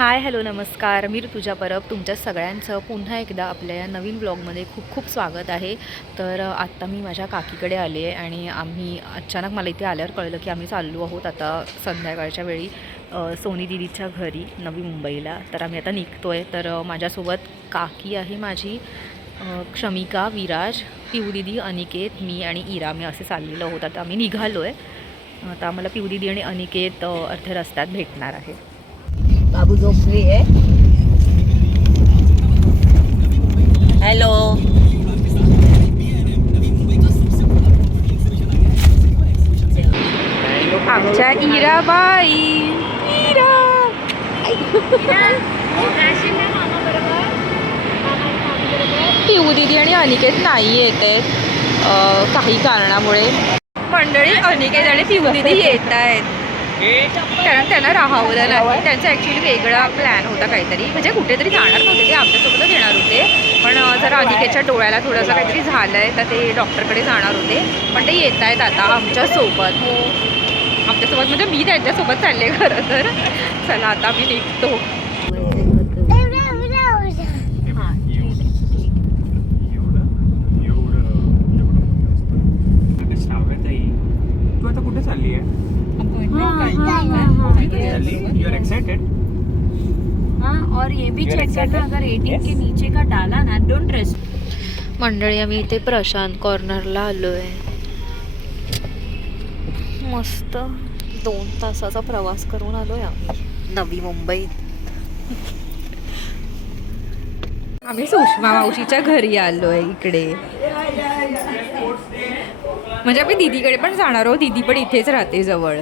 Hi hello नमस्कार, मी ऋतुजा परब तुमच्या सगळ्यांचं पुन्हा एकदा आपल्या या नवीन ब्लॉगमध्ये खूप खूप स्वागत आहे. तर आत्ता मी माझ्या काकीकडे आले आहे आणि आम्ही अचानक मला इथे आल्यावर कळलं की आम्ही चाललो आहोत आता संध्याकाळच्या वेळी सोनी दीदीच्या घरी नवी मुंबईला. तर आम्ही आता निघतो आहे. तर माझ्यासोबत काकी आहे माझी, क्षमिका, विराज, पिऊ दीदी, अनिकेत, मी आणि इरा मी असे चाललेलो आहोत. आता आम्ही निघालो आहे. आता आम्हाला पिऊ दीदी आणि अनिकेत अर्ध्या रस्त्यात भेटणार आहे. बाबू झोपली आहे. हॅलो, आमच्या इराबाई. इरा पिऊ दीदी आणि अनिकेत नाही येत आहेत काही कारणामुळे. मंडळी, अनिकेत आणि पिऊ दीदी येत आहेत कारण त्यांना राहावलं नाही. त्यांचा ॲक्च्युली वेगळा प्लॅन होता काहीतरी, म्हणजे कुठेतरी जाणार नव्हते ते, आमच्यासोबतच येणार होते. पण जरा अनिकेतच्या डोळ्याला थोडंसं काहीतरी झालं आहे तर ते डॉक्टरकडे जाणार होते. पण ते येत आहेत आता आमच्यासोबत. हो, आमच्यासोबत म्हणजे मी त्यांच्यासोबत चालले खरं तर. चला आता मी निघतो. तू आता कुठे चालली आहे? You're excited? और ये भी चेक करना, अगर 18 के नीचे का डाला ना, डोंट रेस्ट. मंडळी, आम्ही इथे प्रशांत कॉर्नरला आलो आहे. मस्त 2 तासाचा प्रवास करून आलो आहे आम्ही नवी मुंबईत. आम्ही सुषमा मावशीच्या घरी आलो आहे इकडे. म्हणजे आम्ही दीदीकडे पण जाणार आहोत. दीदी पण इथेच राहते जवळ.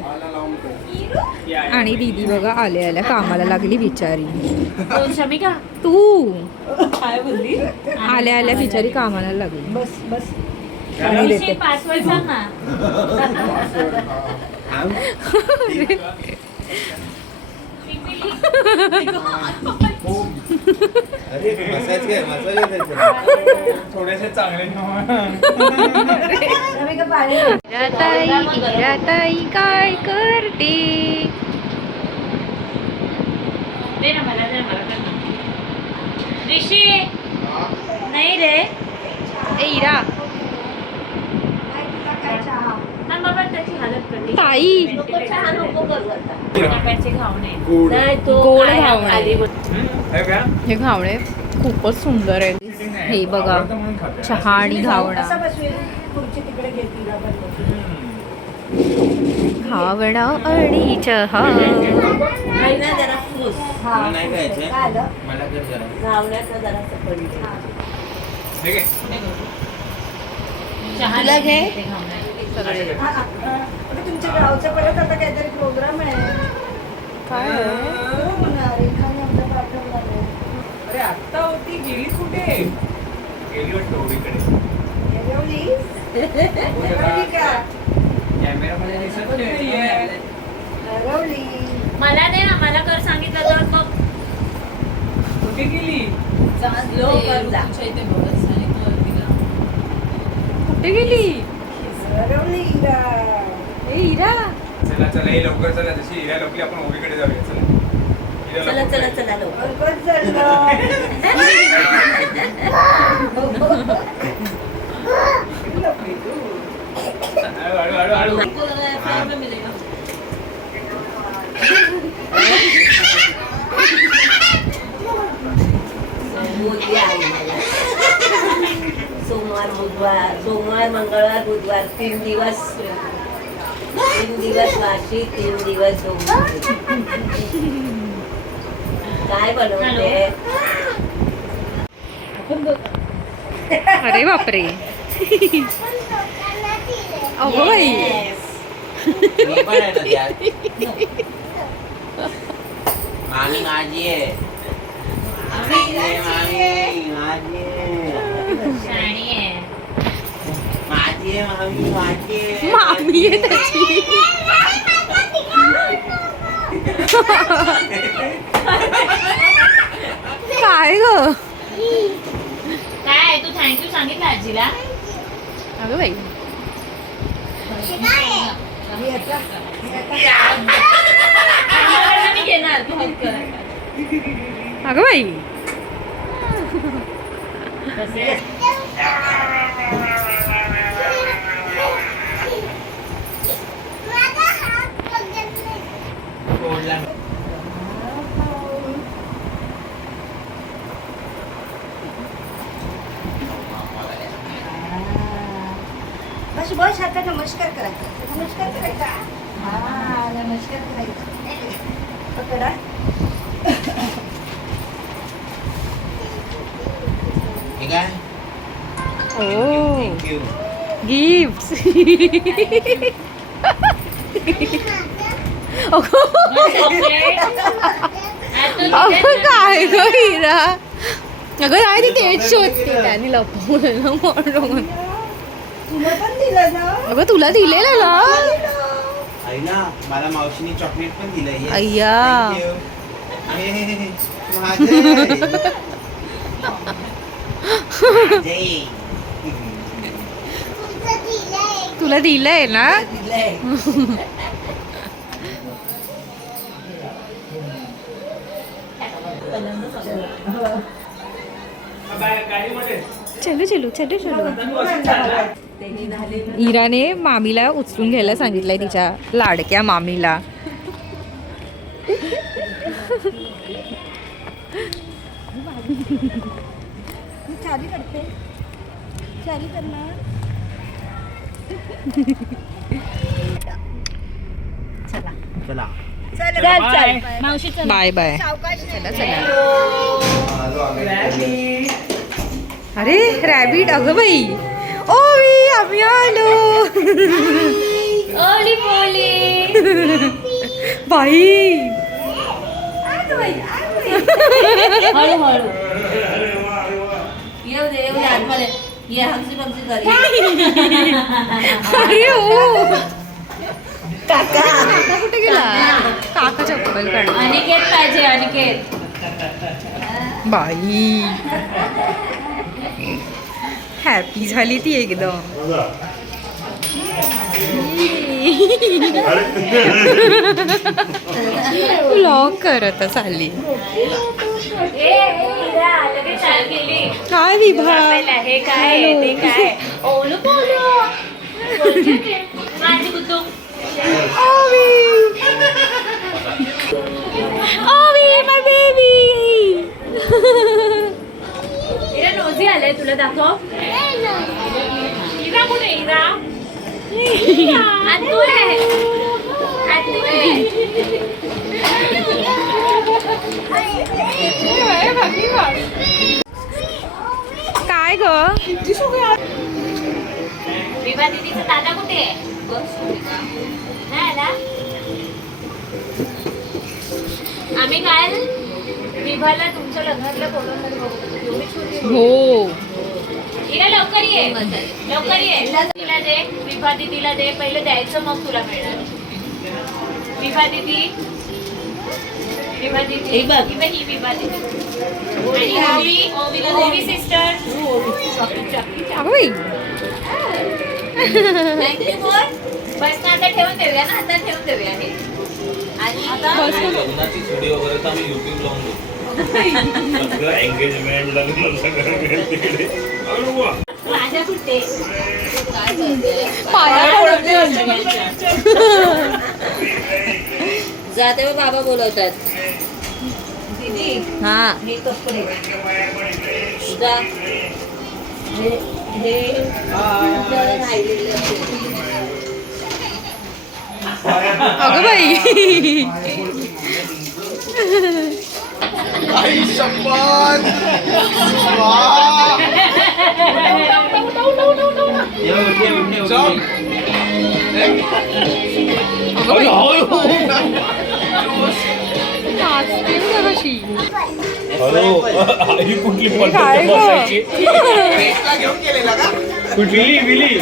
आणि दीदी बघा आल्या आल्या कामाला लागली बिचारी. शमिका तू काय बोलली? आल्या आल्या बिचारी कामाला लागली. बस बस. पासवर्ड सांग ना. थोडेसे चांगले ताई काय करते? दे ना मला, दे ना मला. ऋषी नाही रे. ए इरा, हा बाबा, त्याची हालत करते. ताई चहा नको करू आता. नकाचे घावणे. गोड. नाही, तो गोड काय घावणे. खाली हे घावणे खूपच सुंदर आहे. हे बघा, चहा आणि घावणा. खुर्ची तिकडे घेतली ना घावणा आणि चहा. नाही ना, जरा फूस नाही खायचे. मला कर जरा. घावण्याचा जरा सपडी. ठीक आहे. चहाला घे. तुमच्या गावचा परत आता काहीतरी प्रोग्राम आहे. काय अरे आत्ता होती, गेली कुठे? गेली वाटतं ओळीकडे. कॅमेरामध्ये दिसत नाहीये. मला दे ना, मला कर सांगितलं तर मग कुठे गेली? कुठे गेली? ए इरा, चला चला, हे लवकर चला. जशी हिरा लवकर आपण ओळीकडे जाऊया. चला हिरा चला लवकर. चला चला लवकर. हळू हळू हळू. सोमवार मंगळवार बुधवार 3 दिवस. 3 दिवस वाशी, 3 दिवस डोंबिवली. काय बनवते? अरे बापरे. अगो बाई. मी पण आहे ना त्यात. मामी माझी आहे. मामी माझी शाणी आहे. माझी मामी माझी मामी आहे त्याची. काय ग? काय तू थँक्यू सांगितलं आजीला? अगं बाई, मी घेणार, तू हक कर. अगं बाई सोडला. बस बस आता नमस्कार करायचा. नमस्कार करायचा. हा नमस्कार करायचा. पकडा. हे काय? ओ Thank you. गिफ्ट अगं काय ग हिरा अगं नाही ती तेच शोधते त्याने लपवलं म्हणून तुला पण दिलं ना. अगं तुला दिलेलं ना आई ना मला मावशीने चॉकलेट पण दिलंय. Yes. अय्या. Thank you. हे, माझं. माझं. तुला दिलंय ना दिलंय. गाडीमध्ये चलो चलो चलो चलो त्यांनी झाले ना. इराने मामीला उचलून घ्यायला सांगितलंय तिच्या लाडक्या मामीला मी चाली करते. चाली करणार. चला. चला. चल चल. बाय बाय सावकाश चला चला आलो आम्ही. अरे रॅबिट अगं बाई ओवी आम्ही आलो ओली पोली बाई हळूहळू येऊ दे आतमध्ये ये हंसी बंसी करी अरे ओ काका कुठे गेला काका चप्पल काढ अनिकेत पाहिजे अनिकेत बाई हॅपी झाली ती एकदम व्लॉग करत चालली काय विभा हे काय ते काय ओलू बोलू माझी कुतू ओवी माय बेबी इरा नोजी आलंय तुला दाखव इरा कुठे इरा आतू आहे आतू आहे काय ग विभा दीदीचा दादा कुठे आहे नाही आला आम्ही काल विभाला तुमच्या लग्नातल्या फोटोमध्ये बघतो हो इरा लवकर ये लवकर ये तिला दे विभा दीदीला दे पहिले द्यायचं मग तुला मिळणार विभा दीदी विभा दीदी ही विभा दीदी आणि ओवी सिस्टर अगं बाई बस ना आता ठेवून देऊया ना आता ठेवून देऊया हे आणि आता लग्नाची सीडी वगैरे तर आम्ही युट्यूब लावून देऊ. सगळं एंगेजमेंट लग्न सगळं तिकडे. अरे वा. माझ्या कुठे जाते बाबा बोलवतात. दीदी हा हे कपडे. जा. हे राहिलेले अगं बाई आई शपथ. वाह. चल. अगं बाई नाचते ना कशी हॅलो ही कुठली काय पद्धत गं? बसायची रेसला घेऊन गेलेला का? कुठली विली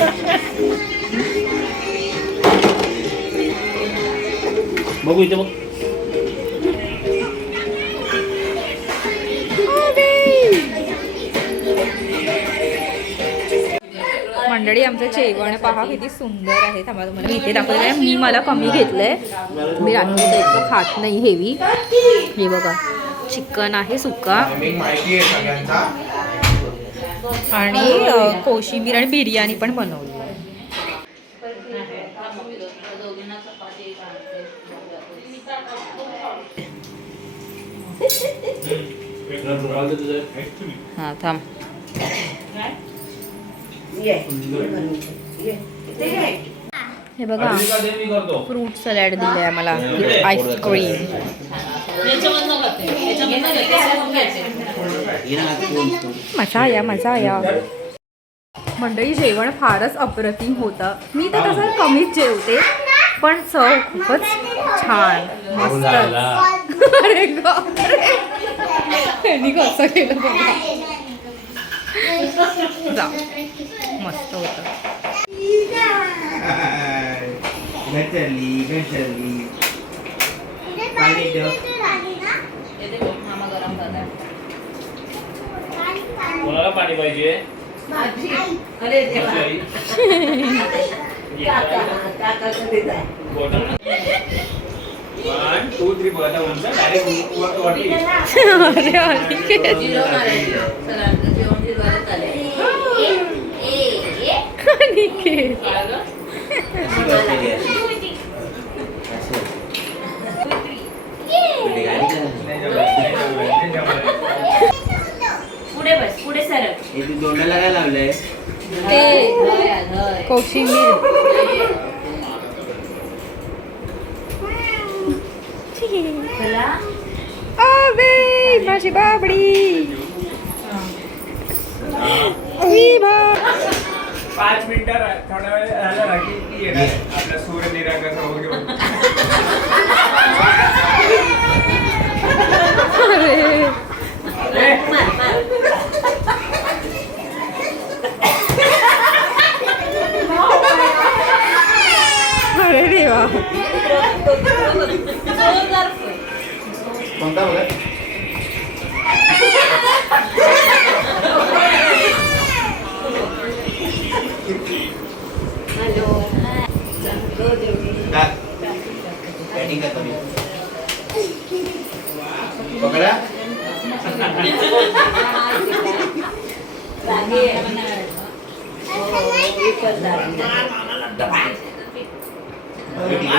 बघू इथे बघ मंडळी आमचं जेवण पहा किती सुंदर आहे थांबा तुम्हाला मी इथे दाखवलं आहे मी मला कमी घेतलंय मी रात्रीचं इतकं खात नाही हेवी हे बघा चिकन आहे सुक्का टायमिंग माहिती आहे सगळ्यांचा. आणि कोशिंबीर आणि बिर्याणी पण बनवली. हा थांब. हे बघा मी करतो. फ्रूट सॅलड दिले आहे मला विथ आईस्क्रीम. मजा आया. मंडळी जेवण फारच अप्रतिम होतं. मी तर तसं कमीच जेवते पण चव खूपच छान मस्त. अरे बापरे, यांनी कसं केलं बघा. जा, मस्त होतं. गटरली पाणी ठेव. कोणाला पाणी पाहिजे? अरे देवा. काकाचं देत आहे. बॉटल 1 2 3 बघा उंचा डायरेक्ट वरती. अरे अरे जिरो मारायचं. चला जेवण जिरवायला चालेल. पुढे बस, पुढे सरळ. हे तू दोंडाला काय लावलंय? ते कोशिंबीर. अबे माझी बाबडी. 5 मिनिटं थोडा वेळ झाला ना की येणार आपला सूर्य निरागस वगैरे. अरे देवा. कोणता बघा? बॅटिंग करतो मी. पकडा.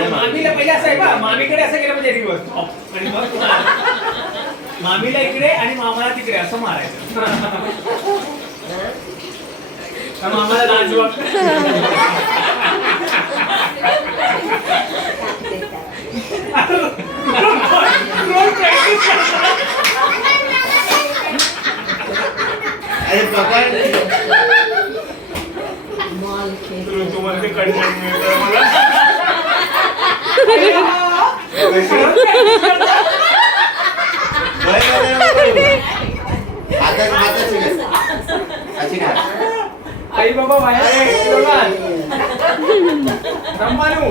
मामीला पहिले असं आहे बा, मामीकडे असं केलं म्हणजे दिवस आणि मग मामीला इकडे आणि मामाला तिकडे असं मारायचं. तर मामाला लाज वाटत. अरे पकड. तुम्हाला ते कंटेंट मिळतं मला. आई बाबा बाहेर रंबानू.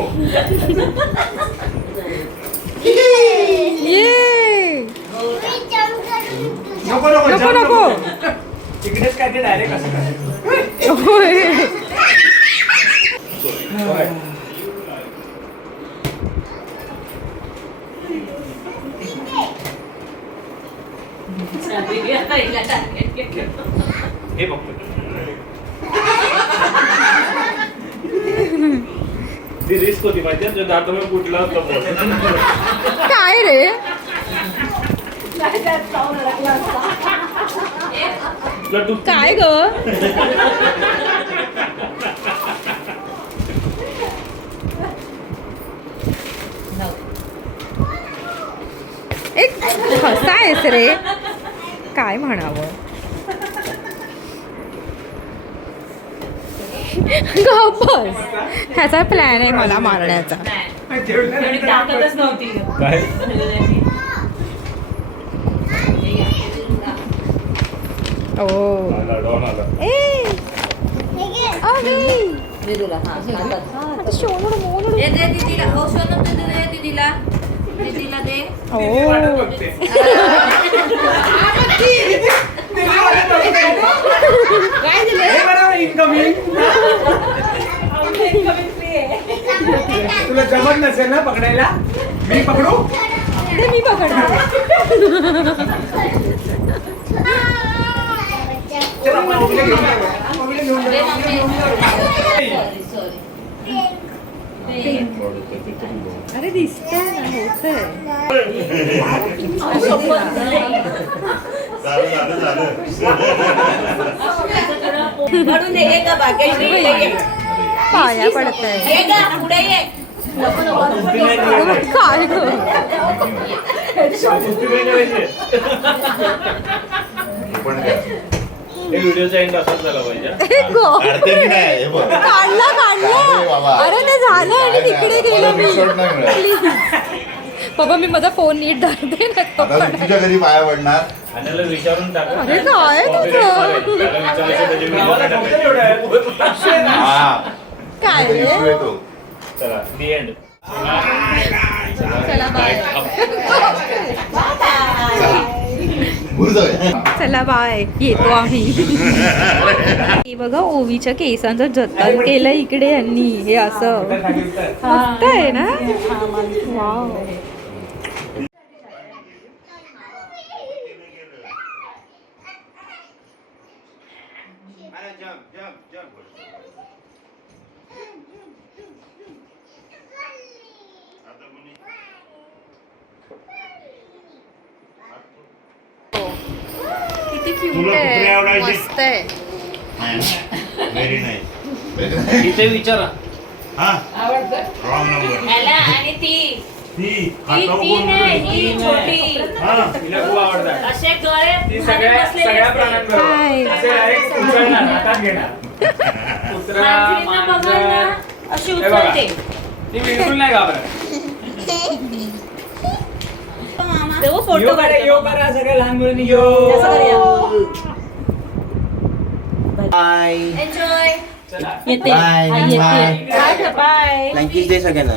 नको नको नको नको. तिकडेच काय ते डायरेक्ट असं करायचं. होय. हे बघतो ती रिस्क होती माहिती आहे. दातामुळे कुठला काय रे. काय ग. एक कसा आहेस रे. काय म्हणावं. गप्पच. ह्याचा प्लॅन आहे मला मारण्याचा. एवढी ताकदच नव्हती. काय ओ ए मी तुला हातात. सोनूड मोनूड. दे दीदीला. हो सोनम दे दीदीला. दीदीला दे. ओ बघते. काय दिलं? हे बरं इनकमिंग. तुला जमत नसेल ना पकडायला. मी पकडू. इकडे मी पकडणार. चला, मम्मीला घेऊन जा. मम्मीला घेऊन जा. अरे दिसतंय ना, होतंय. म्हणून हे का भाग्यश्री ये पाया पडतंय. का पुढे ये काय गं? हे व्हिडिओचा एंड असाच झाला पाहिजे. हे गं. काढते की नाही हे बघ. काढलं अरे बाबा. अरे ते झालं आणि तिकडे गेलो मी. एपिसोड नाही मिळाला. बाबा मी माझा फोन नीट धरते ना तो आता मी तुझ्या घरी पाया पडणार. ठाण्याला विचारून टाका. अरे काय तुझं? त्याला विचारायचं त्याचे व्हिडिओ नाही टाकायचे. हा. काय इथे रे? issue येतो. चला दी एंड. चला बाय. भूल जाऊया. चला बाय, येतो आम्ही. हे बघा ओवीच्या केसांचं जतन केलं इकडे यांनी. हे असं मस्त आहे ना. वाव. किती क्यूट आहे, मस्त आहे. Very nice. इथे विचारा. हा रॉंग नंबर. ह्याला आणि ती ती ती नाही, ही छोटी. तिला खूप आवडतात. असे गळे ती घालून सगळ्या बसलेले सगळ्या असते. प्राण्यांबरोबर हाय. असे डायरेक्ट उचलणार, हातात घेणार. कुत्रा, मांजरींना बघाल ना, मांजर. अशी हे बघा. उचलते. ती बिलकुल नाही घाबरत. तेव्हा फोटो यो करा, यो काढतो. करा सगळ्या लहान मुलांनी यो. Bye enjoy. चला. Bye bye bye. थँक्यू दे सगळ्यांना.